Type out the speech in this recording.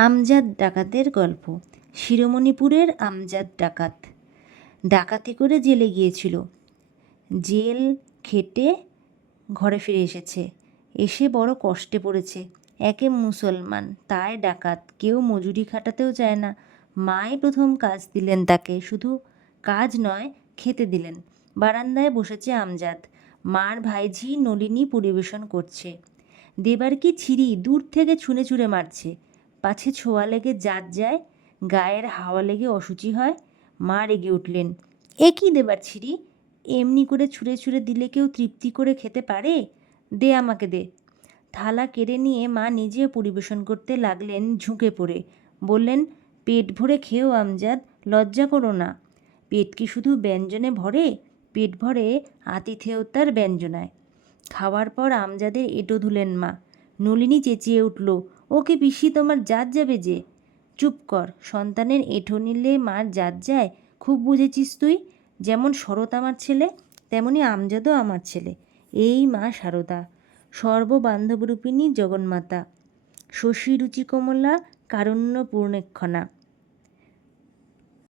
আমজাদ ডাকাতের গল্প। শিরোমণিপুরের আমজাদ ডাকাত। ডাকাতি করে জেলে গিয়েছিল। জেল খেটে ঘরে ফিরে এসেছে। এসে বড় কষ্টে পড়েছে। একে মুসলমান, তাই ডাকাত। কেউ মজুরি খাটাতেও চায় না। মাই প্রথম কাজ দিলেন তাকে। শুধু কাজ নয়, খেতে দিলেন। বারান্দায় বসেছে আমজাদ। মার ভাইঝি নলিনী পরিবেশন করছে। দেবার কি ছিরি দূর থেকে ছুঁড়ে ছুঁড়ে মারছে। পাছে ছোঁয়া লেগে জাত যায়, গায়ের হাওয়া লেগে অসুচি হয়, মা রেগে উঠলেন। এ কি দেবার ছিরি? এমনি করে ছুঁড়ে ছুঁড়ে দিলে কেউ তৃপ্তি করে খেতে পারে? দে আমাকে দে। থালা কেড়ে নিয়ে মা নিজে পরিবেশন করতে লাগলেন ঝুঁকে পড়ে। বললেন, পেট ভরে খেয়েও আমজাদ, লজ্জা করো না। পেট কি শুধু ব্যঞ্জনে ভরে? পেট ভরে আতিথেয়তার ব্যঞ্জনায়। খাওয়ার পর আমজাদের এঁটো ধুলেন মা। নলিনী চেঁচিয়ে উঠল ওকে পিসি তোমার জাত যাবে যে। চুপ কর, সন্তানের এঁঠো নিলে মার জাত যায়। খুব বুঝেছিস তুই? যেমন শরৎ আমার ছেলে, তেমনি আমজাদও আমার ছেলে। এই মা সারদা, সর্ববান্ধবরূপিণী জগন্মাতা। শশী রুচি কমলা কারুণ্য পূর্ণেক্ষণা।